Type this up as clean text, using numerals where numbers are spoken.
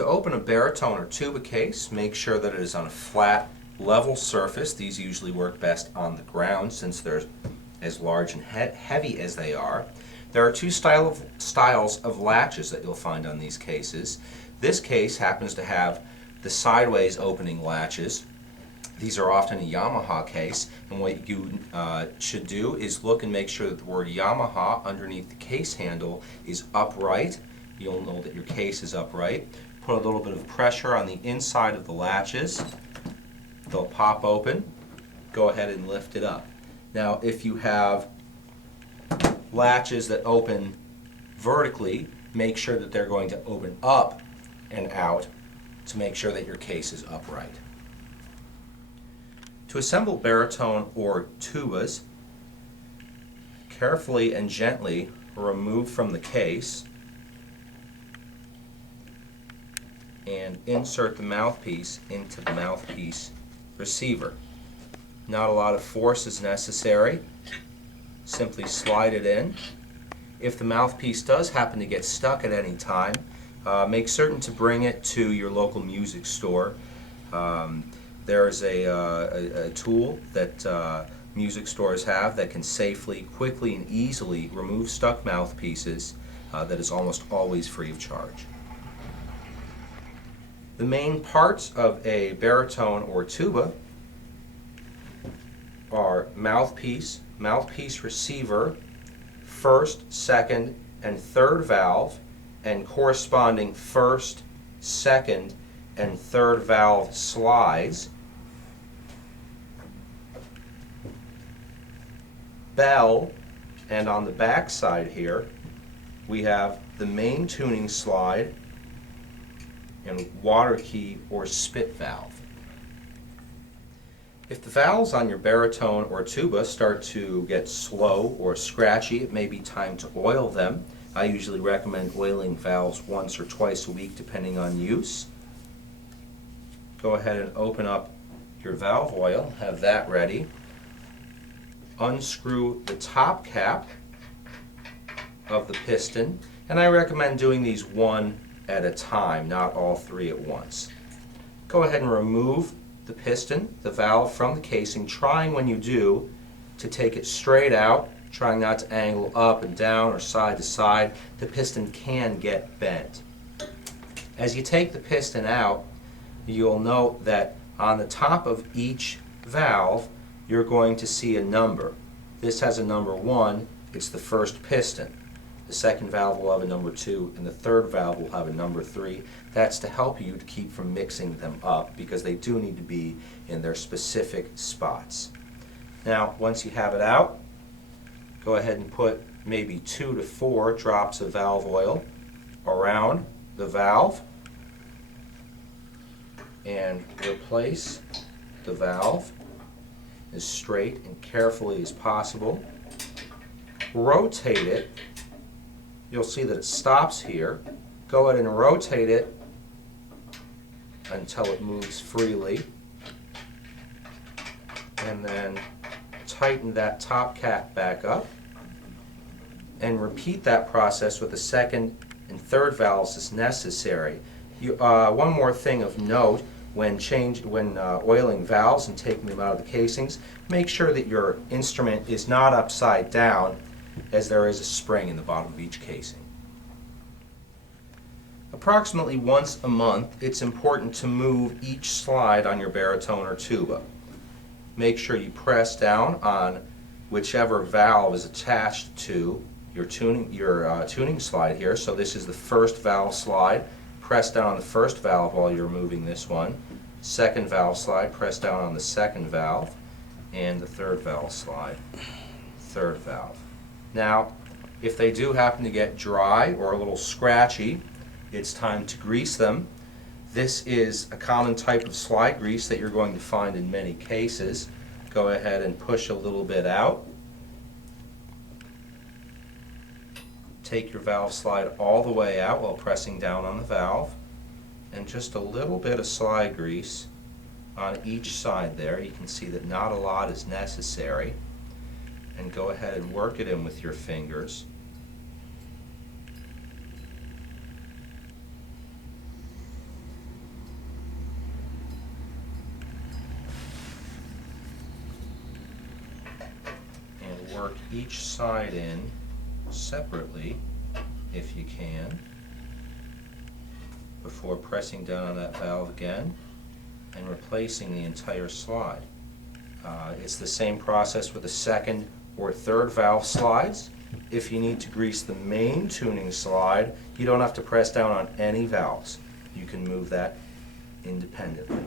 To open a baritone or tuba case, make sure that it is on a flat, level surface. These usually work best on the ground since they're as large and heavy as they are. There are two styles of latches that you'll find on these cases. This case happens to have the sideways opening latches. These are often a Yamaha case, and what you should do is look and make sure that the word Yamaha underneath the case handle is upright. You'll know that your case is upright. Put a little bit of pressure on the inside of the latches. They'll pop open. Go ahead and lift it up. Now, if you have latches that open vertically, make sure that they're going to open up and out to make sure that your case is upright. To assemble baritone or tubas, carefully and gently remove from the case and insert the mouthpiece into the mouthpiece receiver. Not a lot of force is necessary. Simply slide it in. If the mouthpiece does happen to get stuck at any time, make certain to bring it to your local music store. There's a tool that music stores have that can safely, quickly, and easily remove stuck mouthpieces that is almost always free of charge. The main parts of a baritone or tuba are mouthpiece, mouthpiece receiver, first, second, and third valve, and corresponding first, second, and third valve slides, bell, and on the back side here we have the main tuning slide and water key or spit valve. If the valves on your baritone or tuba start to get slow or scratchy, it may be time to oil them. I usually recommend oiling valves once or twice a week depending on use. Go ahead and open up your valve oil, have that ready. Unscrew the top cap of the piston, and I recommend doing these one at a time, not all three at once. Go ahead and remove the piston, the valve, from the casing, trying when you do to take it straight out, trying not to angle up and down or side to side. The piston can get bent. As you take the piston out, you'll note that on the top of each valve you're going to see a number. This has a number 1, it's the first piston. The second valve will have a number 2, and the third valve will have a number 3. That's to help you to keep from mixing them up because they do need to be in their specific spots. Now, once you have it out, go ahead and put maybe 2 to 4 drops of valve oil around the valve and replace the valve as straight and carefully as possible. Rotate it. You'll see that it stops here. Go ahead and rotate it until it moves freely, and then tighten that top cap back up and repeat that process with the second and third valves as necessary. One more thing of note: when oiling valves and taking them out of the casings, make sure that your instrument is not upside down, as there is a spring in the bottom of each casing. Approximately once a month, it's important to move each slide on your baritone or tuba. Make sure you press down on whichever valve is attached to your tuning slide here. So this is the first valve slide. Press down on the first valve while you're moving this one. Second valve slide, press down on the second valve. And the third valve slide, third valve. Now, if they do happen to get dry or a little scratchy, it's time to grease them. This is a common type of slide grease that you're going to find in many cases. Go ahead and push a little bit out. Take your valve slide all the way out while pressing down on the valve, and just a little bit of slide grease on each side there. You can see that not a lot is necessary, and go ahead and work it in with your fingers. work each side in separately, if you can, before pressing down on that valve again and replacing the entire slide. It's the same process with the second or third valve slides. If you need to grease the main tuning slide, you don't have to press down on any valves. You can move that independently.